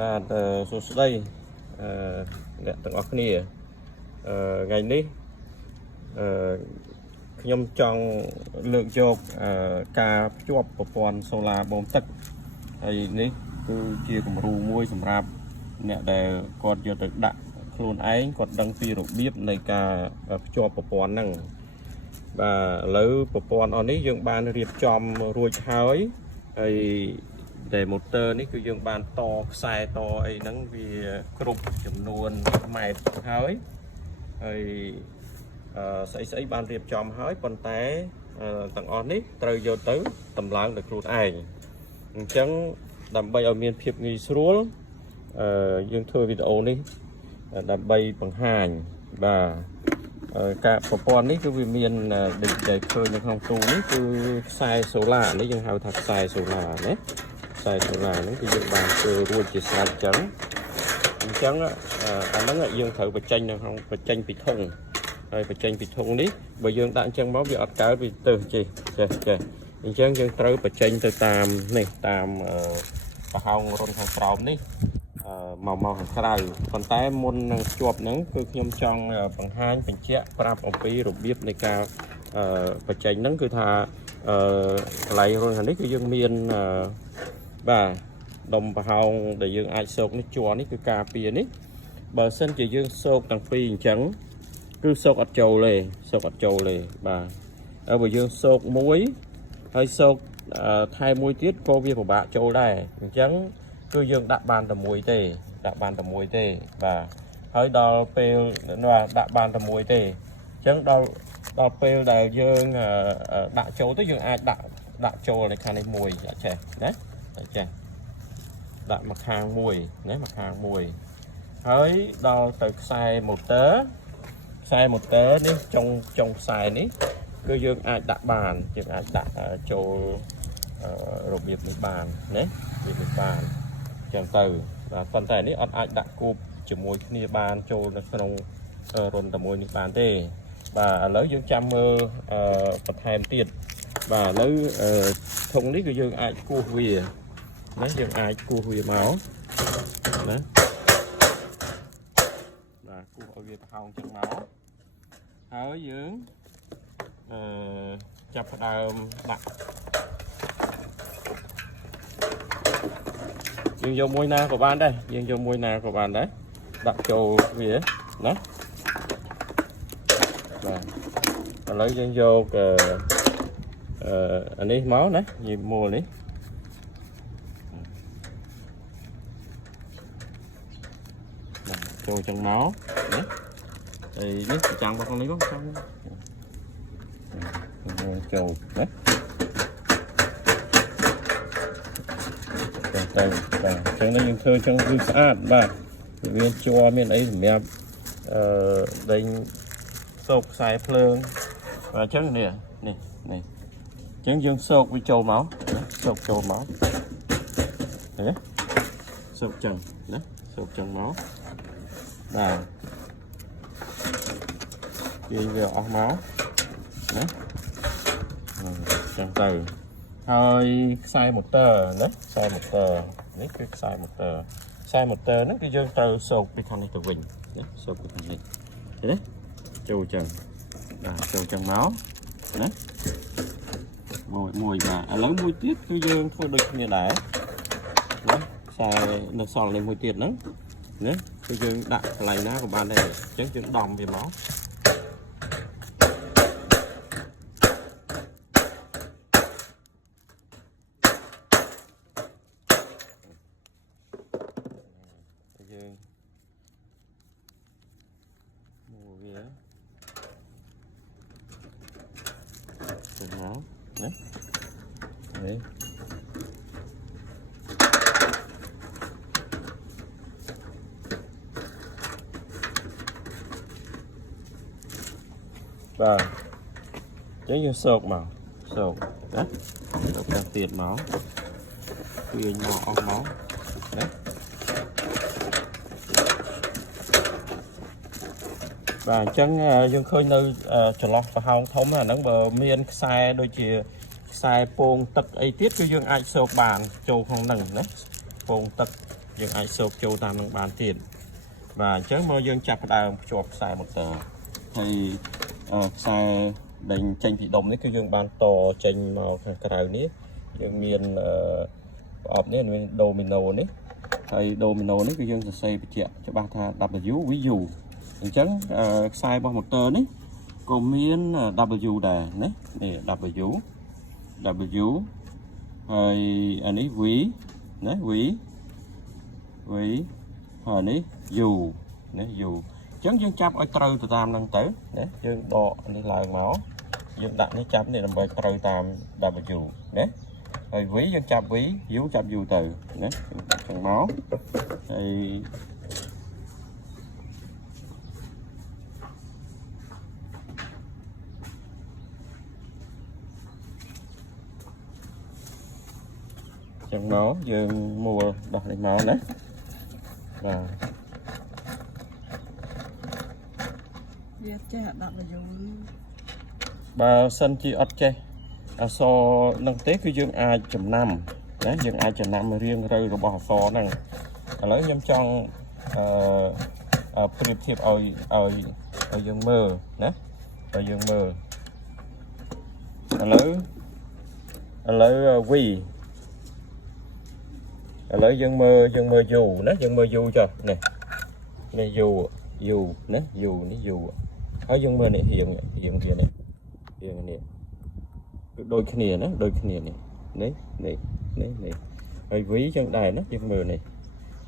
បាទសួស្តីអ្នកទាំងអស់គ្នាថ្ងៃនេះខ្ញុំចង់លើកយកការភ្ជាប់ប្រព័ន្ធសូឡាបូមទឹកហើយនេះគឺជាគំរូមួយសម្រាប់អ្នកដែលគាត់យកទៅដាក់ខ្លួនឯងគាត់ដឹងពីរបៀបនៃការភ្ជាប់ប្រព័ន្ធហ្នឹងបាទឥឡូវប្រព័ន្ធអស់នេះយើងបានរៀបចំរួចហើយតែ motor នេះគឺយើងបានតខ្សែតអីហ្នឹងវាគ្រប់ចំនួនម៉ែត្រហើយស្អីបានរៀបចំហើយប៉ុន្តែទាំងអស់នេះត្រូវយកទៅតម្លើងដោយខ្លួនឯងអញ្ចឹងដើម្បីឲ្យមានភាពងាយស្រួលយើងធ្វើវីដេអូនេះដើម្បីបង្ហាញបាទការប្រព័ន្ធនេះគឺវាមានដែលឃើញនៅក្នុងទូនេះគឺខ្សែសូឡានេះយើងហៅថាខ្សែសូឡាណាខ្សែសូឡាហ្នឹងគឺយើងបានធ្វើរួចជាស្រេចចឹងអញ្ចឹងអាហ្នឹងយើងត្រូវបញ្ចេញនៅក្នុងបញ្ចេញពីធុងហើយបញ្ចេញពីធុងនេះបើយើងដាក់អញ្ចឹងមកវាអត់កើតវាទៅចេះអញ្ចឹងយើងត្រូវបញ្ចេញទៅតាមនេះតាមប្រហោងរុនខាងក្រោមនេះមកខាងក្រៅប៉ុន្តែមុននឹងភ្ជាប់ហ្នឹងគឺខ្ញុំចង់បង្ហាញបញ្ជាក់ប្រាប់អំពីរបៀបនៃការបញ្ចេញហ្នឹងគឺថាកន្លែងរុនខាងនេះគឺយើងមានបាទដុំប្រហោងដែលយើងអាចសោកនេះជាប់នេះគឺការពារនេះបើសិនជាយើងសោកទាំងពីរអញ្ចឹងគឺសោកអត់ចូលទេបាទហើយបើយើងសោកមួយហើយសោកថែមមួយទៀតក៏វាពិបាកចូលដែរអញ្ចឹងគឺយើងដាក់បានតែមួយទេបាទហើយដល់ពេលដាក់បានតែមួយទេអញ្ចឹងដល់ពេលដែលយើងដាក់ចូលទៅយើងអាចដាក់ចូលនៅខាងនេះមួយចេះណាចេះដាក់មកខាងមួយណាមកខាងមួយហើយដល់ទៅខ្សែ motor នេះចុងខ្សែនេះគឺយើងអាចដាក់បានយើងអាចដាក់ចូលរបៀបនេះបានណារបៀបនេះបានចឹងទៅប៉ុន្តែនេះអត់អាចដាក់គូបជាមួយគ្នាបានចូលនៅក្នុងរុនតែមួយនេះបានទេបាទឥឡូវយើងចាំមើលបន្ថែមទៀតបាទឥឡូវធុងនេះគឺយើងអាចគោះវាណាយើងអាចគោះវាមកណាបាទគោះឲ្យវាប្រហោងចឹងមកហើយយើងចាប់ផ្ដើមដាក់យើងយកមួយណាក៏បានដែរដាក់ចូលវាណាបាទឥឡូវយើងយកអានេះមកណាយីមូលនេះចូលចឹងមកណាហើយនេះចាំមកខាងនេះក៏ចាំចូលណាទៅចឹងនេះយើងធ្វើចឹងគឺស្អាតបាទវាជាប់មានអីសម្រាប់ដេញសោកខ្សែភ្លើងបាទចឹងនេះចឹងយើងសោកវាចូលមកសោកចូលមកណាសោកចឹងណាសោកចឹងមកបាទទាញវាអស់មកណាចឹងទៅហើយខ្សែ motor ណាខ្សែ motor នេះគឺខ្សែ motor ហ្នឹងគឺយើងទៅសោកពីខាងនេះទៅវិញណាសោកពីខាងនេះឃើញទេចូលចឹងបាទចូលចឹងមកណាមួយបាទឥឡូវមួយទៀតគឺយើងធ្វើដូចគ្នាដែរណាខ្សែនៅសល់នេះមួយទៀតហ្នឹងណាគឺយើងដាក់កន្លែងណាក៏បានដែរអញ្ចឹងយើងដំវាមកយើងមកវាទៅមកណានេះបាទចឹងយើងសោកមកសោកណាសោកទាំងទៀតមកទាញមកអស់មកណាបាទអញ្ចឹងយើងឃើញនៅចន្លោះប្រហោងធំអាហ្នឹងបើមានខ្សែដូចជាខ្សែពងទឹកអីទៀតគឺយើងអាចសោកបានចូលក្នុងហ្នឹងណាពងទឹក យើងអាចសោកចូលតាមនឹងបានទៀតបាទអញ្ចឹងមកយើងចាប់ផ្ដើមភ្ជាប់ខ្សែម៉ូទ័រហើយខ្សែដេញចេញពីដុំនេះគឺយើងបានតចេញមកខាងក្រៅនេះយើងមានប្រអប់នេះមានដូមីណូនេះហើយដូមីណូនេះគឺយើងសរសេរបញ្ជាក់ច្បាស់ថា W VU អញ្ចឹងខ្សែរបស់ម៉ូទ័រនេះក៏មាន W ដែរណានេះ W ហើយអានេះ V ណា V ហើយនេះ U ណា U អញ្ចឹងយើងចាប់ឲ្យត្រូវទៅតាមហ្នឹងទៅណាយើងដកនេះឡើងមកយើងដាក់នេះចាប់នេះដើម្បីត្រូវតាម W ណាហើយ V យើងចាប់ V U ចាប់ U ទៅណាអញ្ចឹងមកហើយចឹងមកយើងមួលដោះនេះមកណាបាទវាចេះដាក់មកយើងបើសិនជាអត់ចេះអក្សរនឹងទេគឺយើងអាចចំណាំណាយើងអាចចំណាំរៀងរូវរបស់អក្សរហ្នឹងឥឡូវខ្ញុំចង់ប្រៀបធៀបឲ្យយើងមើលណាឲ្យយើងមើលឥឡូវV ឥឡូវយើងមើលUណាយើងមើល U ចុះនេះU ណា U នេះ U ហើយយើងមើលនេះរៀងវានេះគឺដូចគ្នាណាដូចគ្នានេះហើយ V ចឹងដែរណាយើងមើលនេះ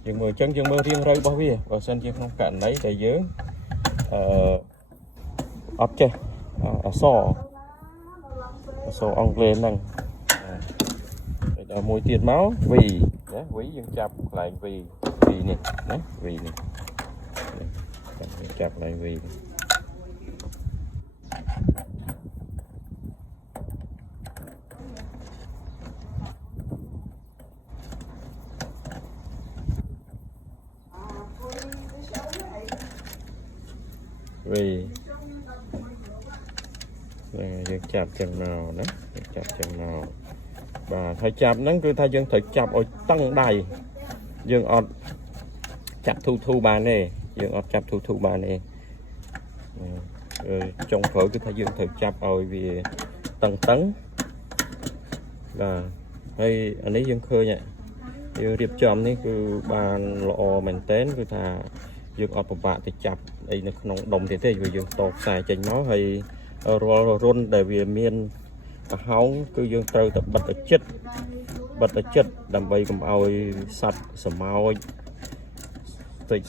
យើងមើលចឹងយើងមើលរៀងរូវរបស់វាបើសិនជាក្នុងករណីដែលយើងអត់ចេះអក្សរអង់គ្លេសហ្នឹងហើយដល់មួយទៀតមក V ណា V យើងចាប់កន្លែង V នេះណា V នេះចាប់កន្លែង V យើងចាប់ចឹងមកណាចាប់ចឹងមកបាទហើយចាប់ហ្នឹងគឺថាយើងត្រូវចាប់ឲ្យតឹងដៃយើងអត់ចាប់ធូបានទេយើងអត់ចាប់ធូបានទេចុងក្រោយគឺថាយើងត្រូវចាប់ឲ្យវាតឹងបាទហើយអានេះយើងឃើញយើងរៀបចំនេះគឺបានល្អមែនទែនគឺថាយើងអត់ពិបាកទៅចាប់អីនៅក្នុងដុំទៀតទេព្រោះយើងតខ្សែចេញមកហើយរាល់រុនដែលវាមានប្រហោងគឺយើងត្រូវតែបិទឲ្យជិតដើម្បីកុំឲ្យសត្វសម្ោច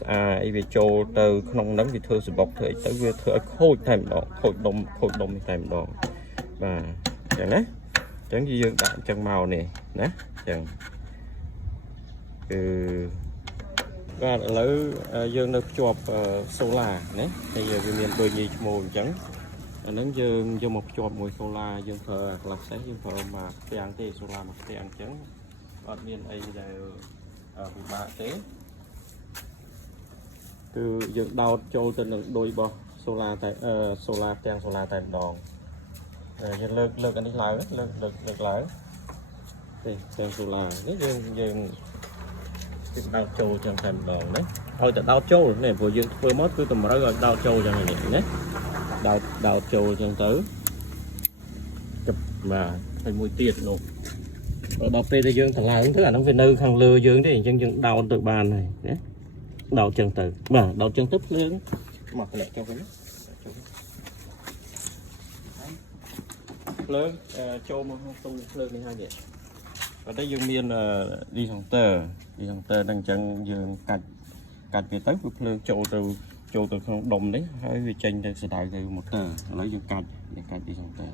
ស្អាអីវាចូលទៅក្នុងហ្នឹងវាធ្វើសបុកធ្វើអីទៅវាធ្វើឲ្យខូចតែម្ដងខូចដុំនេះតែម្ដងបាទអញ្ចឹងណាអញ្ចឹងយើងដាក់អញ្ចឹងមកនេះណាអញ្ចឹងគឺបាទឥឡូវយើងនៅភ្ជាប់សូឡាណាហើយវាមានដូចញីឈ្មោះអញ្ចឹងអាហ្នឹងយើងយកមកភ្ជាប់មួយសូឡាយើងប្រើក្លាស់សេះយើងប្រើមកផ្ទាំងទេសូឡាមកផ្ទាំងអញ្ចឹងអត់មានអីដែលពិបាកទេគឺយើងដោតចូលទៅនឹងដូចរបស់សូឡាតែសូឡាផ្ទាំងសូឡាតែម្ដងយើងលើកអានេះឡើងលើកឡើងទេផ្ទាំងសូឡានេះយើងគឺដោតចូលចឹងតែម្ដងណាឲ្យតែដោតចូលនេះព្រោះយើងធ្វើមកគឺតម្រូវឲ្យដោតចូលចឹងនេះណាដោតចូលចឹងទៅចាប់បាទហើយមួយទៀតនោះដល់ពេលដែលយើងតម្លើងទៅអាហ្នឹងវានៅខាងលើយើងទេអញ្ចឹងយើងដោតទៅបានហើយណាដោតចឹងទៅបាទដោតចឹងទៅភ្លើងមកផ្លែចុះវិញភ្លើងចូលមកក្នុងទូភ្លើងនេះហើយនេះបើតែយើងមានឌីសង់ទ័រហ្នឹងអញ្ចឹងយើងកាច់វាទៅគឺភ្លើងចូលទៅក្នុងដុំនេះហើយវាចេញទៅស្ដៅទៅម៉ូទ័រឥឡូវយើងកាច់ឌីសង់ទ័រ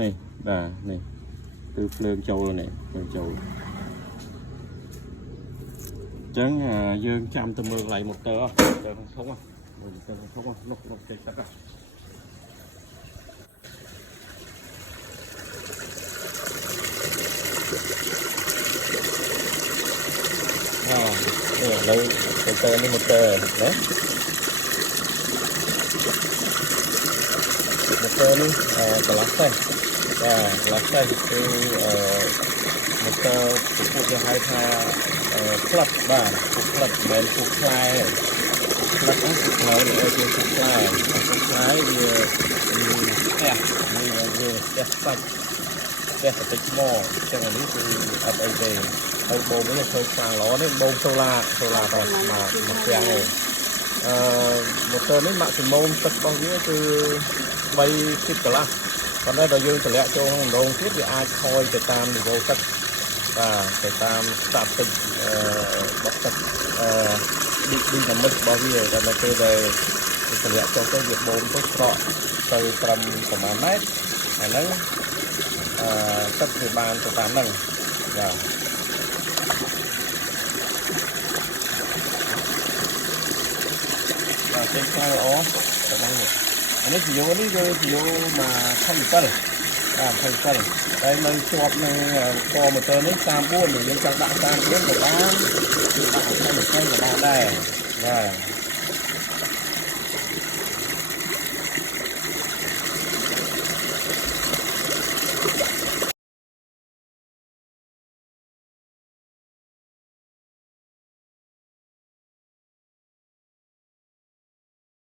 នេះបាទនេះគឺភ្លើងចូលនេះភ្លើងចូលអញ្ចឹងយើងចាំទៅមើលកន្លែងម៉ូទ័រទៅក្នុងធុងមើលទៅក្នុងធុងលុបចេញទឹកឥឡូវទៅនេះម៉ូទ័រណាម៉ូទ័រនេះកន្លះសេះបាទកន្លះសេះគឺម៉ូទ motor ពួកគេហៅថាផ្លឹកបាទពួកផ្លឹកមិនមែនពួកខ្លែផ្លឹកហ្នឹងពួកខ្លែនេះជាពួកខ្លែពួកខ្លែវាផ្ទះនេះវាផ្ទះសាច់ផ្ទះបន្តិចថ្មអញ្ចឹងនេះគឺអត់អីទេហើយបូមនេះឃើញខ្លាំងល្អនេះបូមសូឡាតមកផ្ទាំងទេmotor នេះ maximum ទឹករបស់វាគឺ30 កន្លះប៉ុន្តែដល់យើងតម្លាក់ចូលក្នុងដងទៀតវាអាចខយទៅតាមនីវ៉ូទឹកបាទទៅតាមស្តាប់ទឹកបក់ទឹកឌីណាមិករបស់វាតែនៅពេលដែលតម្លាក់ចុះទៅវាបូមទៅស្រកទៅត្រឹមប្រហែលម៉ែត្រអាហ្នឹងទឹកវាបានទៅតាមហ្នឹងបាទចេញខ្លាំងល្អតែហ្នឹងអានេះវីយូនេះគឺវីយូមក27បាទ27តែនៅជាប់នឹងកម៉ូទ័រនេះ34យើងចង់ដាក់34ក៏បានគឺដាក់27ក៏បានដែរបាទ